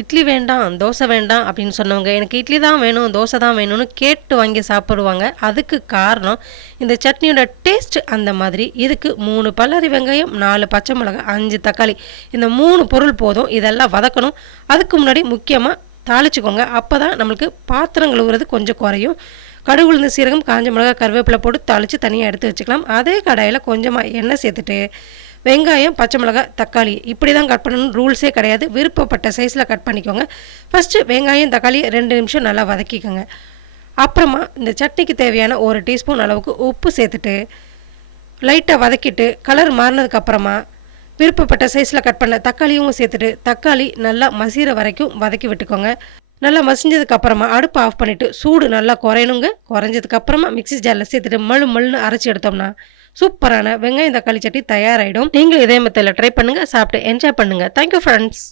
இட்லி வேண்டாம், தோசை வேண்டாம் அப்படின்னு சொன்னவங்க, எனக்கு இட்லி தான் வேணும், தோசை தான் வேணும்னு கேட்டு வாங்கி சாப்பிடுவாங்க. அதுக்கு காரணம் இந்த சட்னியோட டேஸ்ட் அந்த மாதிரி. இதுக்கு 3 பல்லரி வெங்காயம், 4 பச்சை மிளகாய், 5 தக்காளி, இந்த 3 பொருள் போதும். இதெல்லாம் வதக்கணும். அதுக்கு முன்னாடி முக்கியமாக தாளிச்சுக்கோங்க. அப்போ தான் நம்மளுக்கு பாத்திரம் கழுவுறது கொஞ்சம் குறையும். கடுகு, உளுந்து, சீரகம், காஞ்ச மிளகாய், கருவேப்பிலை போட்டு தாளித்து தனியாக எடுத்து வச்சுக்கலாம். அதே கடாயில் கொஞ்சமாக எண்ணெய் சேர்த்துட்டு வெங்காயம், பச்சை மிளகாய், தக்காளி இப்படி தான் கட் பண்ணணும்னு ரூல்ஸே கிடையாது. விருப்பப்பட்ட சைஸில் கட் பண்ணிக்கோங்க. ஃபஸ்ட்டு வெங்காயம், தக்காளி 2 நிமிஷம் நல்லா வதக்கிக்கோங்க. அப்புறமா இந்த சட்னிக்கு தேவையான 1 டீஸ்பூன் அளவுக்கு உப்பு சேர்த்துட்டு லைட்டாக வதக்கிட்டு கலர் மாறினதுக்கப்புறமா விருப்பப்பட்ட சைஸில் கட் பண்ண தக்காளியும் சேர்த்துட்டு தக்காளி நல்லா மசிகிற வரைக்கும் வதக்கி விட்டுக்கோங்க. நல்லா மசிஞ்சதுக்கப்புறமா அடுப்பு ஆஃப் பண்ணிவிட்டு சூடு நல்லா குறையணுங்க. குறைஞ்சதுக்கப்புறமா மிக்ஸி ஜாரில் சேர்த்துட்டு மழுன்னு அரைச்சி எடுத்தோம்னா சூப்பரான வெங்காயம் தக்காளி சட்னி தயாராகிடும். நீங்களும் இதே மெத்தடில் ட்ரை பண்ணுங்கள். சாப்பிட்டு என்ஜாய் பண்ணுங்கள். Thank you friends.